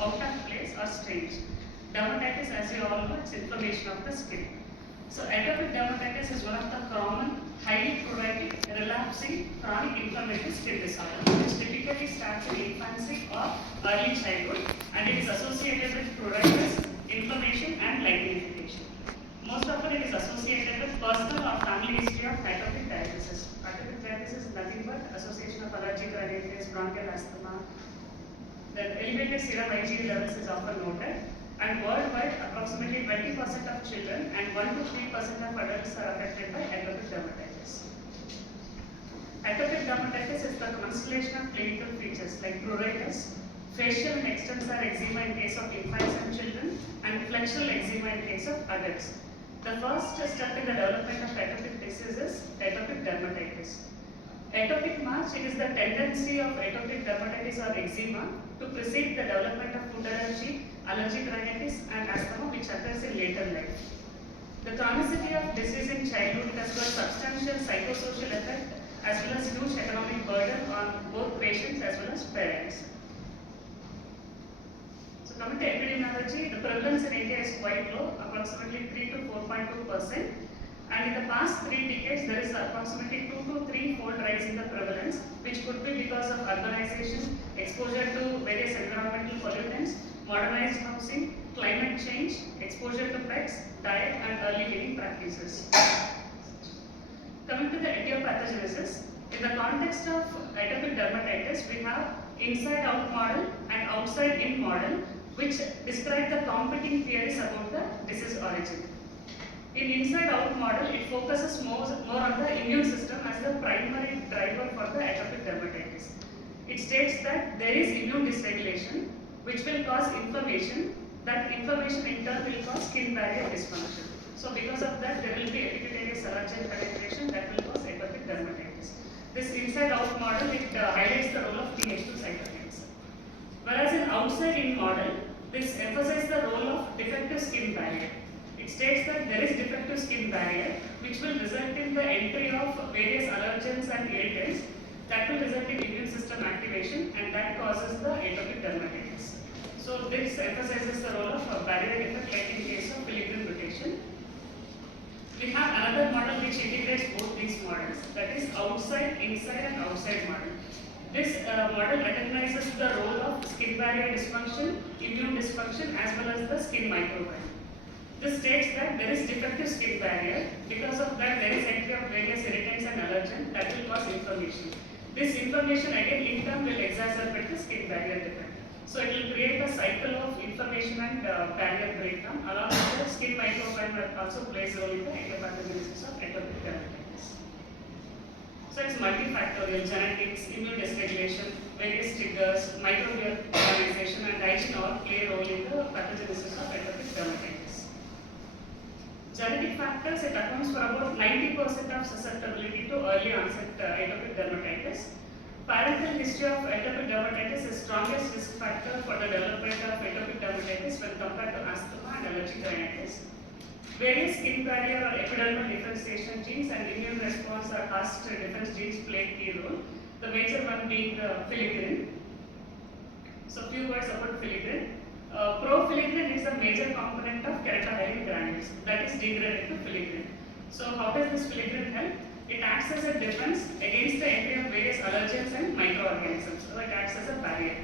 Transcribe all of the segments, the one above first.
out of place or strange. Dermatitis, as you all know, it's inflammation of the skin. So atopic dermatitis is one of the common, highly pruritic, relapsing, chronic inflammatory skin disorder, which typically starts in infancy or early childhood, and it is associated with pruritus, inflammation, and lichenification. Most often it is associated with personal or family history of atopic dermatitis. Atopic dermatitis is nothing but association of allergic rhinitis, bronchial asthma. The elevated serum IgE levels is often noted, and worldwide approximately 20% of children and 1 to 3% of adults are affected by atopic dermatitis. Atopic dermatitis is the constellation of clinical features like pruritus, facial and extensor eczema in case of infants and children, and flexural eczema in case of adults. The first step in the development of atopic disease is atopic dermatitis. Atopic march, it is the tendency of atopic dermatitis or eczema to precede the development of food allergy, allergic rhinitis, and asthma, which occurs in later life. The chronicity of disease in childhood has got substantial psychosocial effect as well as huge economic burden on both patients as well as parents. So coming to epidemiology, the prevalence in India is quite low, approximately 3 to 4.2%. And in the past 3 decades, there is approximately 2 to 3-fold rise in the prevalence, which could be because of urbanization, exposure to various environmental pollutants, modernized housing, climate change, exposure to pets, diet, and early weaning practices. Coming to the etiopathogenesis, in the context of atopic dermatitis, we have inside-out model and outside-in model, which describe the competing theories about the disease origin. In inside-out model, it focuses more on the immune system as the primary driver for the atopic dermatitis. It states that there is immune dysregulation, which will cause inflammation. That inflammation in turn will cause skin barrier dysfunction. So because of that, there will be epicutaneous allergen penetration that will cause atopic dermatitis. This inside-out model, it highlights the role of Th2 cytokines. Whereas in outside-in model, this emphasizes the role of defective skin barrier. It states that there is defective skin barrier which will result in the entry of various allergens and irritants that will result in immune system activation, and that causes the atopic dermatitis. So this emphasizes the role of a barrier defect like in case of Pilgrim mutation. We have another model which integrates both these models, that is outside, inside and outside model. This model recognizes the role of skin barrier dysfunction, immune dysfunction as well as the skin microbiome. This states that there is defective skin barrier. Because of that, there is entry of various irritants and allergens that will cause inflammation. This inflammation again in turn will exacerbate the skin barrier defect. So it will create a cycle of inflammation and barrier breakdown, along with the skin microbiome that also plays a role in the etiopathogenesis of atopic dermatitis. So it's multifactorial: genetics, immune dysregulation, various triggers, microbial colonization, and hygiene all play a role in the pathogenesis of atopic dermatitis. Genetic factors, it accounts for about 90% of susceptibility to early onset atopic dermatitis. Parental history of atopic dermatitis is strongest risk factor for the development of atopic dermatitis when compared to asthma and allergic rhinitis. Various skin barrier or epidermal differentiation genes and immune response or host defense genes play a key role, the major one being filigrein. So few words about filigrein. Profiligrein is a major component of keratohyalin granules that is degraded to filigrein. So how does this filigrein help? It acts as a defense against the entry of various allergens and microorganisms. So it acts as a barrier.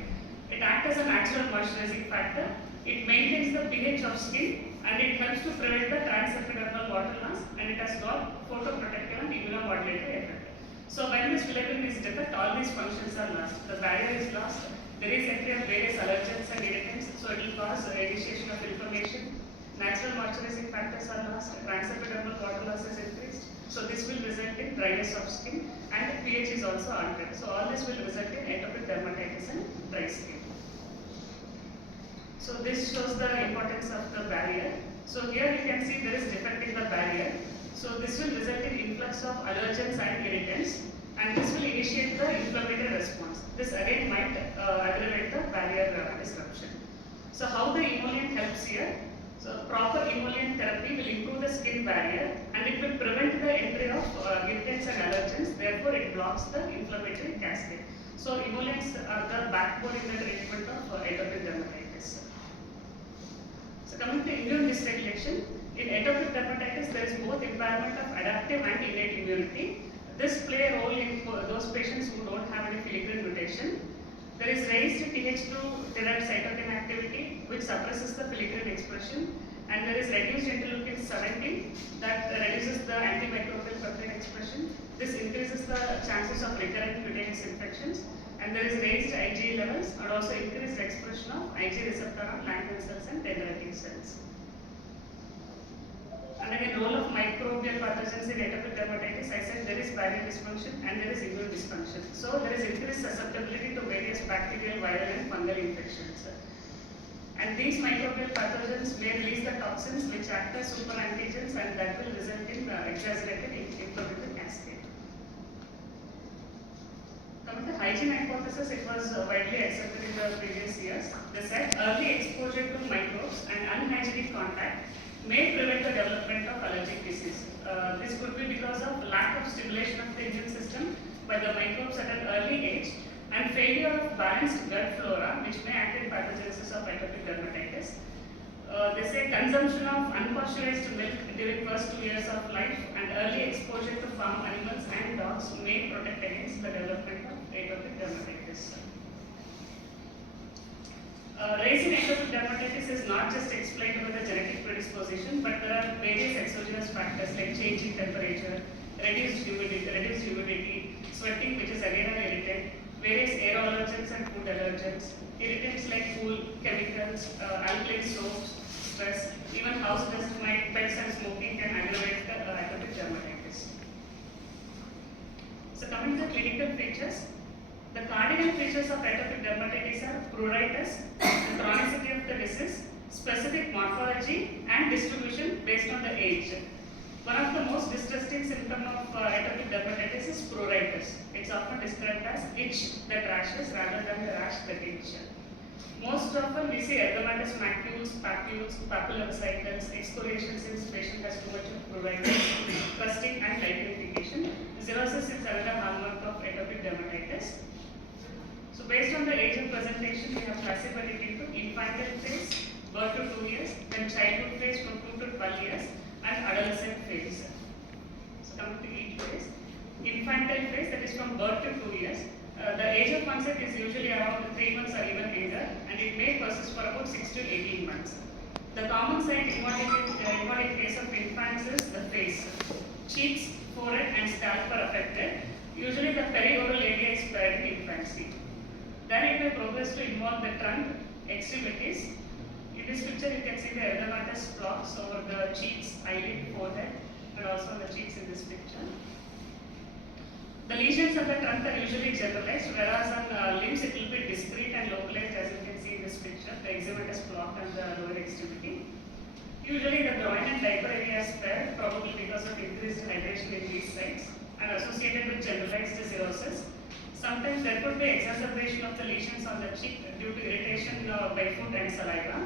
It acts as a natural moisturizing factor. It maintains the pH of skin and it helps to prevent the transepidermal water loss, and it has got photoprotective and immunomodulatory effect. So when this filigrein is defect, all these functions are lost. The barrier is lost. There is entry of various allergens and irritants, so it will cause initiation of inflammation. Natural moisturizing factors are lost, transepidermal water loss is increased, so this will result in dryness of skin, and pH is also altered. So all this will result in atopic dermatitis and dry skin. So this shows the importance of the barrier. So here you can see there is defect in the barrier. So this will result in influx of allergens and irritants, and this will initiate the inflammatory response. This again might aggravate the barrier disruption. So how the emollient helps here? So proper emollient therapy will improve the skin barrier and it will prevent the entry of irritants and allergens. Therefore, it blocks the inflammatory cascade. So emollients are the backbone in the treatment of atopic dermatitis. coming to immune dysregulation, in atopic dermatitis there is both impairment of adaptive and innate immunity. This play a role in those patients who don't have any filigrean mutation. There is raised Th2 derived cytokine activity which suppresses the filigrean expression, and there is reduced interleukin 17 that reduces the antimicrobial peptide expression. This increases the chances of recurrent cutaneous infections, and there is raised IgE levels and also increased expression of IgE receptor on Langerhans cells and dendritic cells. And again, role of microbial pathogens in atopic dermatitis, I said there is barrier dysfunction and there is immune dysfunction. So there is increased susceptibility to various bacterial, viral and fungal infections. And these microbial pathogens may release the toxins which act as super antigens, and that will result in exaggerated inflammatory cascade. Coming to hygiene hypothesis, it was widely accepted in the previous years. They said early exposure to microbes and unhygienic contact may prevent the development of allergic disease. This could be because of lack of stimulation of the immune system by the microbes at an early age and failure of balanced gut flora, which may act in pathogenesis of atopic dermatitis. They say consumption of unpasteurized milk during first 2 years of life and early exposure to farm animals and dogs may protect against the development of atopic dermatitis. Rise in atopic dermatitis is not just explained by the genetic predisposition, but there are various exogenous factors like change in temperature, reduced humidity, sweating, which is again an irritant, various air allergens and food allergens, irritants like pool, chemicals, alkaline soaps, stress, even house dust mite, pets and smoking can aggravate the atopic dermatitis. So coming to clinical features, the cardinal features of atopic dermatitis are pruritus, the chronicity of the disease, specific morphology and distribution based on the age. One of the most distressing symptoms of atopic dermatitis is pruritus. It's often described as itch that rashes rather than the rash that itch. Most often we see erythematous macules, papules, papillary vesicles, excoriations since patient has too much of pruritus, crusting and lichenification. Xerosis is another hallmark of atopic dermatitis. So based on the age of presentation, we have classified it into infantile phase, birth to 2 years, then childhood phase from 2 to 12 years, and adolescent phase. So coming to each phase, infantile phase, that is from birth to 2 years. The age of onset is usually around 3 months or even younger, and it may persist for about 6 to 18 months. The common site involved case of infants is the face. Cheeks, forehead, and scalp are affected. Usually the perioral area is spared in infancy. Then it may progress to involve the trunk, extremities. In this picture, you can see the erythematous plaques over the cheeks, eyelid, forehead, and also the cheeks in this picture. The lesions of the trunk are usually generalized, whereas on limbs it will be discrete and localized, as you can see in this picture, the eczematous plaque and the lower extremity. Usually the groin and diaper area is spared, probably because of increased hydration in these sites and associated with generalized cirrhosis. Sometimes there could be exacerbation of the lesions on the cheek due to irritation by food and saliva.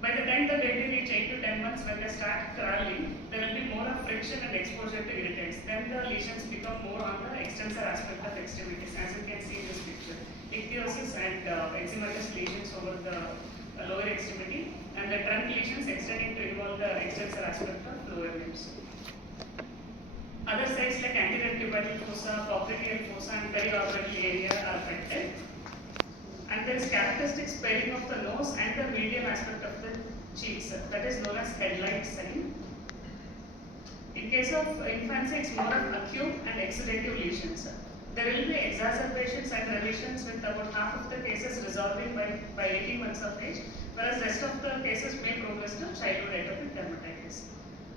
By the time the baby reaches 8 to 10 months, when they start crawling, there will be more of friction and exposure to irritants. Then the lesions become more on the extensor aspect of extremities, as you can see in this picture. Ichthyosis and eczematous lesions over the lower extremity, and the trunk lesions extending to involve the extensor aspect of lower limbs. Other sites like anterior cubital fossa, popliteal fossa, and periorbital area are affected. And there is characteristic sparing of the nose and the medial aspect of the cheeks, that is known as headlight sign. In case of infancy, it's more of acute and exudative lesions. There will be exacerbations and revisions with about half of the cases resolving by 18 months of age, whereas rest of the cases may progress to childhood atopic dermatitis.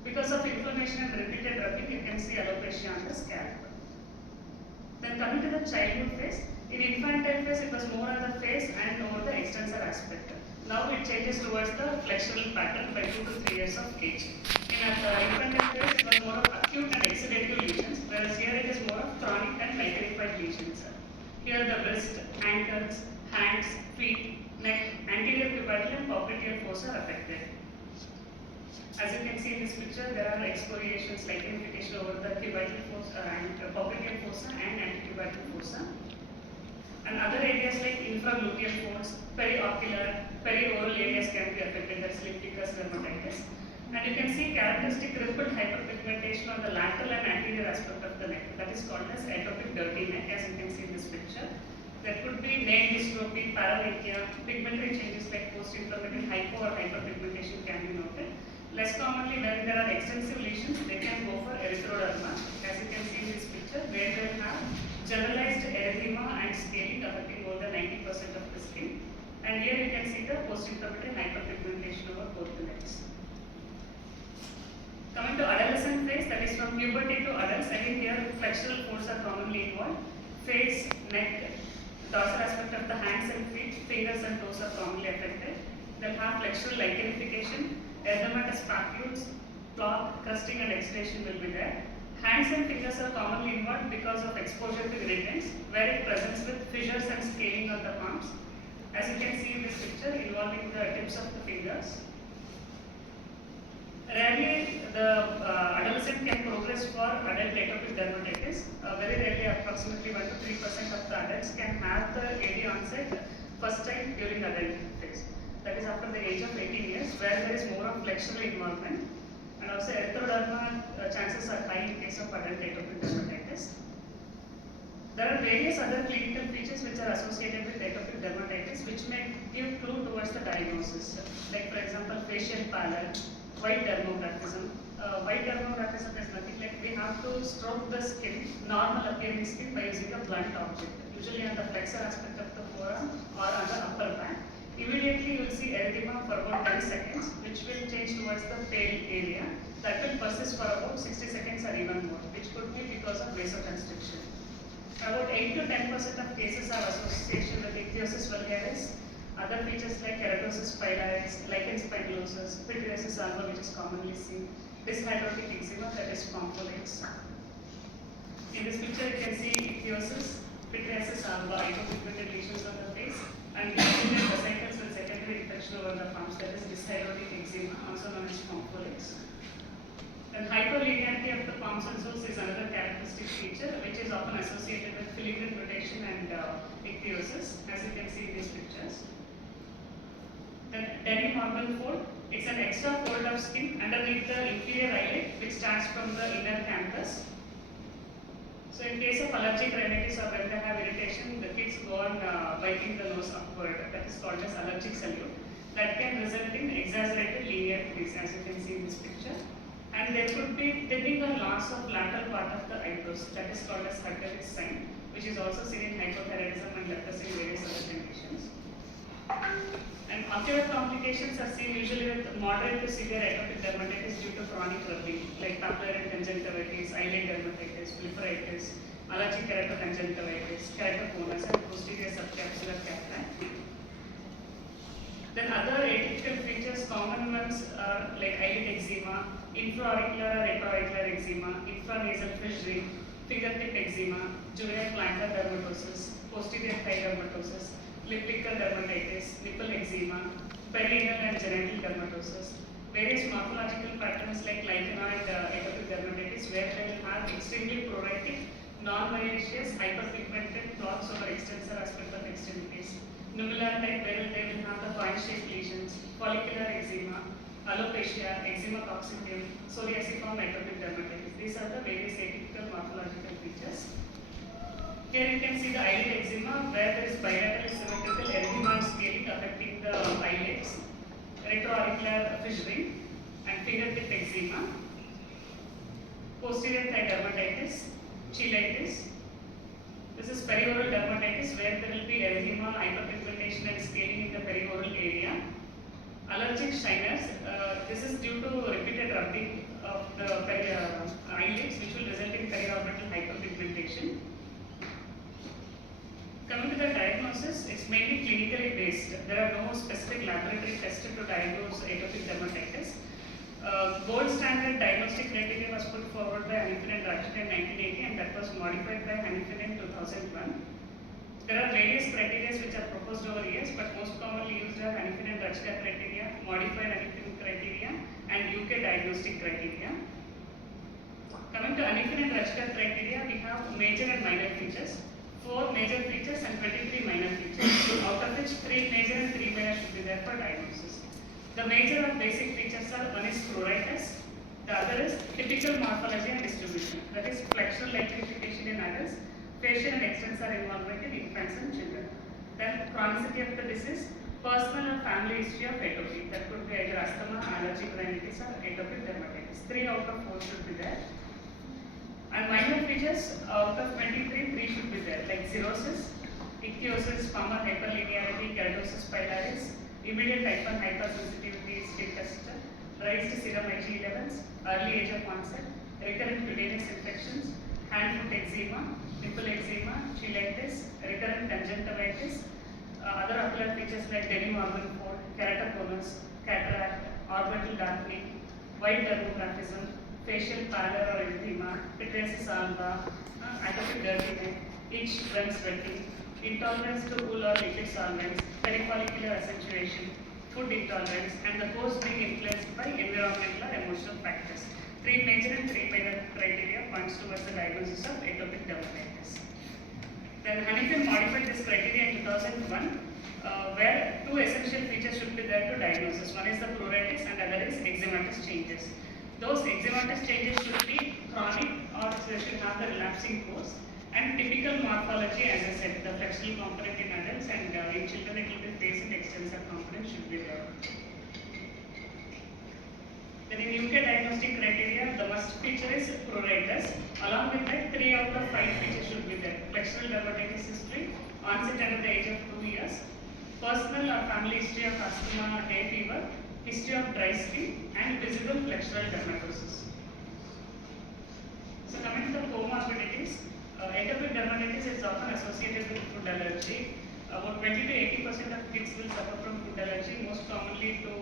Because of inflammation and repeated rubbing, you can see alopecia on the scalp. Then coming to the childhood phase, in infantile phase it was more on the face and over the extensor aspect. Now it changes towards the flexural pattern by 2 to 3 years of age. In infantile phase it was more of acute and exudative lesions, whereas here it is more of chronic and lichenified lesions. Here the breast, ankles, hands, feet, neck, anterior cubital and popliteal fossa are affected. As you can see in this picture, there are excoriations, lichenification over the cubital fossa and popliteal fossa and antecubital fossa. And other areas like infragluteal folds, periorbital ocular, perioral areas can be affected, that's lip picus dermatitis. And you can see characteristic rippled hyperpigmentation on the lateral and anterior aspect of the neck. That is called as atopic dirty neck, as you can see in this picture. There could be nail dystrophy, paronychia, pigmentary changes like post-inflammatory hypo or hyperpigmentation can be noted. Less commonly, when there are extensive lesions, they can go for erythroderma, as you can see in this picture, where they will have generalized erythema and scaling affecting more than 90% of the skin. And here you can see the post-inflammatory hyperpigmentation over both the legs. Coming to adolescent phase, that is from puberty to adults, again here flexural folds are commonly involved. Face, neck, dorsal aspect of the hands and feet, fingers and toes are commonly affected. They'll have flexural lichenification, erythematous papules, plaque, crusting and exudation will be there. Hands and fingers are commonly involved because of exposure to irritants, where it presents with fissures and scaling of the palms. As you can see in this picture, involving the tips of the fingers. Rarely, the adolescent can progress for adult atopic dermatitis. Very rarely, approximately 1 to 3% of the adults can have the AD onset first time during adult phase. That is after the age of 18 years, where there is more of flexural involvement. And also, erythroderma chances are high in case of adult atopic dermatitis. There are various other clinical features which are associated with atopic dermatitis, which may give clue towards the diagnosis. Like, for example, facial pallor, white dermographism. White dermographism is nothing like we have to stroke the skin, normal appearing skin, by using a blunt object, usually on the flexor aspect of the forearm or on the upper back. Immediately you will see erythema for about 10 seconds, which will change towards the pale area. That will persist for about 60 seconds or even more, which could be because of vasoconstriction. About 8 to 10% of cases are association with ichthyosis vulgaris. Other features like keratosis pilaris, lichen spinulosus, pityriasis alba, which is commonly seen, dyshydrotic eczema, that is pompolex. In this picture, you can see ichthyosis, pityriasis alba, hypopigmented lesions on the face, and pigmented vesicles with secondary infection over the palms, that is dyshydrotic eczema, also known as pompolex. And hyperlinearity of the palms and soles is another characteristic feature, which is often associated with filigree rotation and ichthyosis, as you can see in these pictures. Then demi-normal fold, it's an extra fold of skin underneath the inferior eyelid, which starts from the inner canthus. So in case of allergic rhinitis or when they have irritation, the kids go on biting the nose upward. That is called as allergic salute. That can result in exaggerated linear crease, as you can see in this picture. And there could be thinning or loss of lateral part of the eyebrows. That is called as Hutter's sign, which is also seen in hypothyroidism and leprosy in various other conditions. And ocular complications are seen usually with moderate to severe atopic dermatitis due to chronic rubbing, like papillary conjunctivitis, eyelid dermatitis, blepharitis, allergic keratoconjunctivitis, keratoconus, and posterior subcapsular cataract. Then other atypical features, common ones are like eyelid eczema, infraauricular or retroauricular eczema, infranasal fissure, fingertip eczema, juvenile plantar dermatosis, posterior thigh dermatosis, lip pickle dermatitis, nipple eczema, perianal and genital dermatosis, various morphological patterns like lichenoid atopic dermatitis, where they will have extremely pruritic, non-vivacious, hyperpigmented clots over extensor aspect of extremities, nummular type, where they will have the coin-shaped lesions, follicular eczema, alopecia, eczema coccineum, psoriasiform atopic dermatitis. These are the various atypical morphological features. Here you can see the eyelid eczema, where there is bilateral symmetrical erythema and scaling affecting the eyelids, retroauricular fissuring, and fingertip eczema, posterior thigh dermatitis, cheilitis. This is perioral dermatitis, where there will be erythema, hyperpigmentation, and scaling in the perioral area. Allergic shiners, this is due to repeated rubbing of the eyelids, which will result in periorbital hyperpigmentation. Coming to the diagnosis, it's mainly clinically based. There are no specific laboratory tests to diagnose atopic dermatitis. Gold standard diagnostic criteria was put forward by Hanifin and Rajit in 1980, and that was modified by Hanifin in 2001. There are various criteria which are proposed over years, but most commonly used are Hanifin and Rajit criteria, modified Hanifin criteria, and UK diagnostic criteria. Coming to Hanifin and Rajit criteria, we have major and minor features. 4 major features and 23 minor features, out of which 3 major and 3 minor there for diagnosis. The major or basic features are, one is pruritus, the other is typical morphology and distribution, that is flexural electrification in adults, facial and extensor involvement in infants and children. Then chronicity of the disease, personal or family history of atopy, that could be either asthma, allergic rhinitis or atopic dermatitis. 3 out of 4 should be there. And minor features, out of 23, 3 should be there, like cirrhosis, ichthyosis, palmar hyperlinearity, keratosis pilaris, immediate hypersensitivity skin test, raised serum Ig levels, early age of onset, recurrent cutaneous infections, hand-foot eczema, nipple eczema, cheilitis, recurrent conjunctivitis, other ocular features like denim organ fold, keratoconus, cataract, orbital darkening, white dermographism, facial pallor or erythema, pityriasis alba, atopic dermatitis, itch when sweating, intolerance to wool or liquid solvents, perifollicular accentuation, food intolerance, and the cause being influenced by environmental or emotional factors. 3 major and 3 minor criteria points towards the diagnosis of atopic dermatitis. Then Honeycomb modified this criteria in 2001, where 2 essential features should be there to diagnosis. One is the pruritus and other is eczematous changes. Those eczematous changes should be chronic or should have the relapsing course. And typical morphology, as I said, the flexural component in adults, and in children it will be face and extensor component should be there. Then in UK diagnostic criteria, the must feature is pruritus. Along with that, 3 out of 5 features should be there. Flexural dermatitis history, onset under the age of 2 years, personal or family history of asthma, hay fever, history of dry skin, and visible flexural dermatosis. So coming to the comorbidities, atopic dermatitis is often associated with food allergy. About 20 to 80% of kids will suffer from food allergy, most commonly to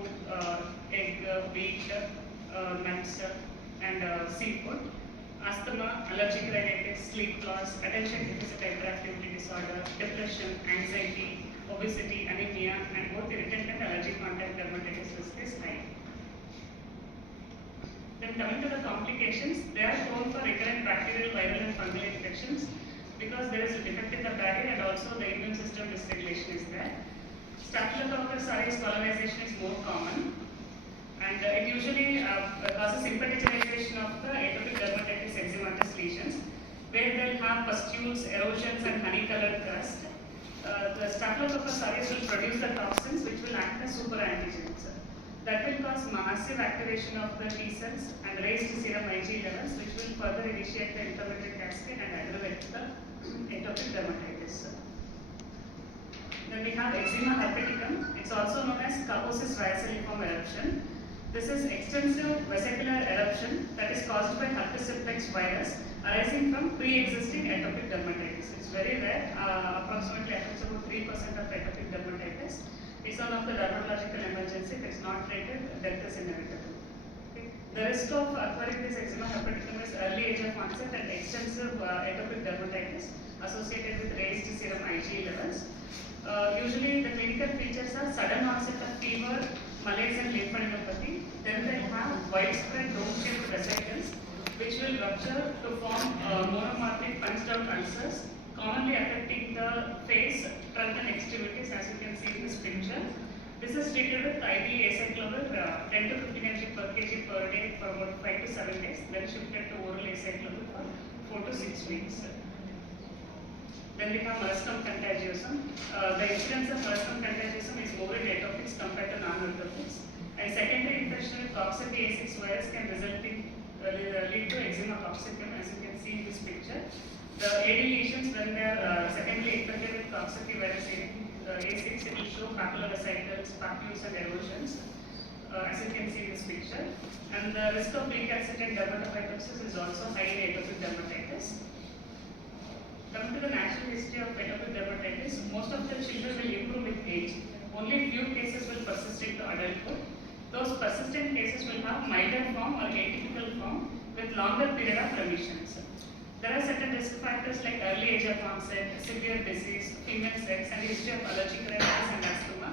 egg, wheat, nuts, and seafood. Asthma, allergic rhinitis, sleep loss, attention deficit hyperactivity disorder, depression, anxiety, obesity, anemia, and both irritant and allergic contact dermatitis risk is high. Then coming to the complications, they are prone for recurrent bacterial, viral and fungal infections because there is a defect in the barrier and also the immune system dysregulation is there. Staphylococcus aureus colonization is more common, and it usually causes sympatization of the atopic dermatitis eczematous lesions where they'll have pustules, erosions and honey-colored crust. The Staphylococcus aureus will produce the toxins which will act as superantigens. That will cause massive activation of the T cells and raised serum Ig levels, which will further initiate the inflammatory cascade and aggravate the atopic dermatitis. Then we have eczema herpeticum. It's also known as Kaposis rhizoiform eruption. This is extensive vesicular eruption that is caused by herpes simplex virus arising from pre-existing atopic dermatitis. It's very rare, approximately affects about 3% of atopic dermatitis. It's one of the dermatological emergency. If it's not treated, death is inevitable. Okay. The risk of acquiring this eczema herpeticum is early age of onset and extensive atopic dermatitis associated with raised serum Ig levels. Usually the clinical features are sudden onset of fever, malaise and lymphadenopathy. Then they have widespread dome-shaped vesicles which will rupture to form monomorphic punched out ulcers, commonly affecting the face, trunk and extremities, as you can see in this picture. This is treated with IV acyclovir 10 to 15 mg per kg per day for about 5 to 7 days, then shifted to oral acyclovir for 4 to 6 weeks. Then we have Merstrom contagiosum. The incidence of Merstrom contagiosum is more in atopics compared to non-atopics. And secondary infection with Coxsackie A6 virus can result in lead to eczema coxsacum, as you can see in this picture. The AD lesions, when they are secondly infected with Coxsackie virus A6, it will show papulovesicles, papules and erosions, as you can see in this picture. And the risk of recalcitrant dermatophytosis is also high in atopic dermatitis. Coming to the natural history of atopic dermatitis, most of the children will improve with age. Only few cases will persist into adulthood. Those persistent cases will have milder form or atypical form with longer period of remissions. There are certain risk factors like early age of onset, severe disease, female sex, and history of allergic rhinitis and asthma.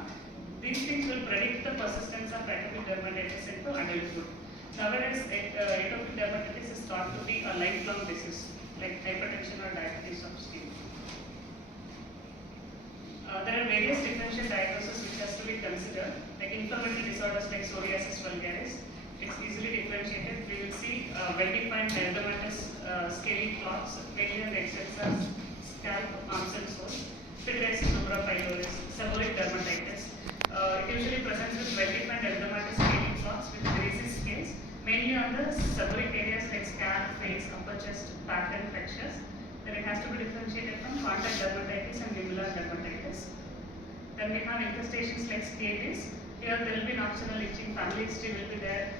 These things will predict the persistence of atopic dermatitis into adulthood. Nowadays, atopic dermatitis is thought to be a lifelong disease, like hypertension or diabetes of skin. There are various differential diagnoses which has to be considered. inflammatory disorders like psoriasis vulgaris. It's easily differentiated. We will see well-defined erythematous scaly clots, mainly on the extensors, scalp, arms and soles. Pediatrics, rubra pylorus, seborrheic dermatitis. It usually presents with well-defined erythematous scaly clots with greasy scales, mainly on the seborrheic areas like scalp, face, upper chest, back and flexures. Then it has to be differentiated from contact dermatitis and nubular dermatitis. Then we have infestations like scabies. Here there will be nocturnal itching, family history will be there.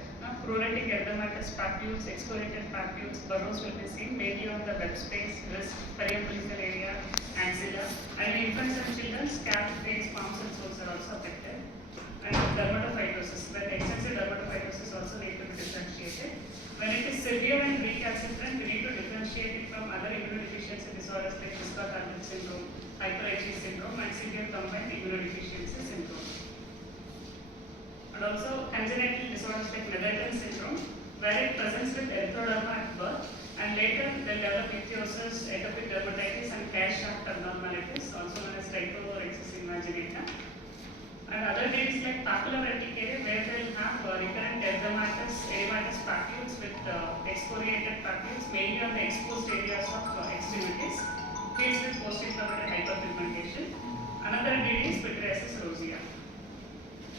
Pruritic erythematous papules, excoriated papules, burrows will be seen mainly on the web space, wrist, periumbilical area, axilla. And in infants and children, scalp, face, palms and soles are also affected. And dermatophytosis, where extensive dermatophytosis also need to be differentiated. When it is severe and recalcitrant, we need to differentiate it from other immunodeficiency disorders like Bismuth-Cargill syndrome, hyper-IgE syndrome, and severe combined immunodeficiency syndrome. And also congenital disorders like Netherton syndrome, where it presents with erythroderma at birth, and later they'll develop ichthyosis, atopic dermatitis, and cash shaft abnormalities, also known as trichorexis invaginata. And other diseases like papular urticaria, where they'll have recurrent erythematous papules with excoriated papules, mainly on the exposed areas of extremities, faced with post-inflammatory hyperpigmentation. Another disease is pityriasis rosea.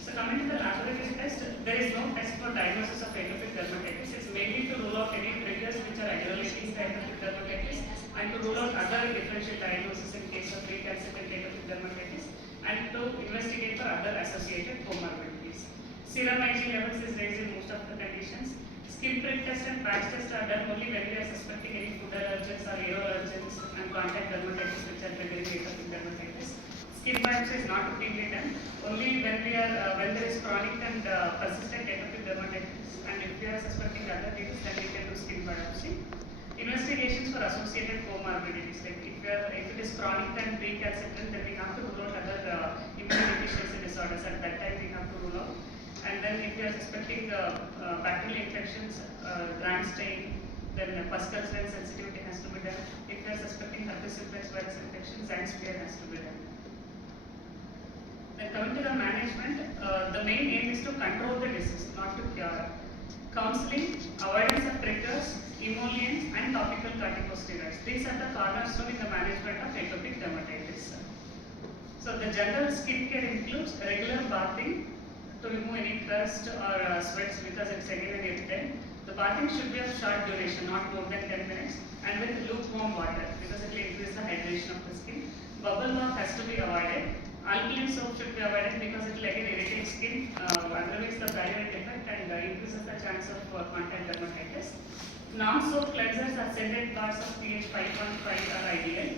So coming to the laboratory test, there is no test for diagnosis of atopic dermatitis. It's mainly to rule out any triggers which are aggravating the atopic dermatitis and to rule out other differential diagnosis in case of recalcitrant atopic dermatitis and to investigate for other associated comorbidities. Serum Ig levels is raised in most of the conditions. Skin prick test and patch test are done only when we are suspecting any food allergens or aero allergens and contact dermatitis which are triggering atopic dermatitis. Skin biopsy is not routinely done. Only when there is chronic and persistent atopic dermatitis, and if we are suspecting other diseases, then we can do skin biopsy. Investigations for associated comorbidities, like if it is chronic and recalcitrant, then we have to rule out other immunodeficiency disorders. At that time, we have to rule out. And then if we are suspecting bacterial infections, gram stain, then pus culture and sensitivity has to be done. If we are suspecting herpes simplex virus infection, Zane's spear has to be done. Then coming to the management, the main aim is to control the disease, not to cure. Counseling, avoidance of triggers, emollients, and topical corticosteroids. These are the cornerstone in the management of atopic dermatitis. So the general skin care includes regular bathing to remove any crust or sweats because it's again an irritant. The bathing should be of short duration, not more than 10 minutes, and with lukewarm water because it will increase the hydration of the skin. Bubble bath has to be avoided. Alkaline soap should be avoided because it will again irritate skin, undergoes the barrier effect and increases the chance of contact dermatitis. Non-soap cleansers or scented bars of pH 5.5 are ideal.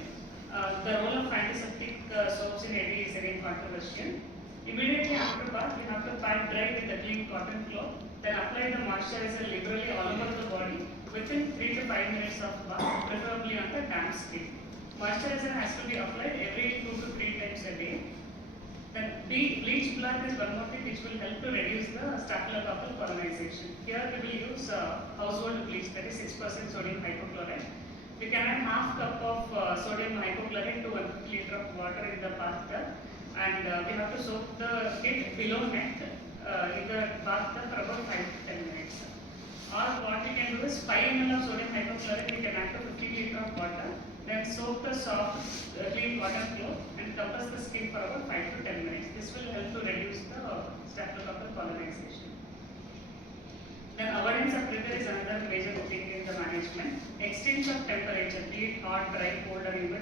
The role of antiseptic soaps in AD is again controversial. Immediately after bath, we have to pat dry with a clean cotton cloth. Then apply the moisturizer liberally all over the body within 3 to 5 minutes of bath, preferably on the damp skin. Moisturizer has to be applied every 2 to 3 times a day. Then bleach blood is one more thing which will help to reduce the staphylococcal colonization. Here we will use household bleach, that is 6% sodium hypochlorite. We can add half cup of sodium hypochlorite to 150 liter of water in the bathtub, and we have to soak the kit below neck in the bathtub for about 5 to 10 minutes. Or what we can do is 5 ml of sodium hypochlorite we can add to 50 liter of water. Then soak the soft clean cotton cloth and compress the skin for about 5 to 10 minutes. This will help to reduce the staphylococcal colonization. Then avoidance of trigger is another major thing in the management. Extremes of temperature, be it hot, dry, cold or humid,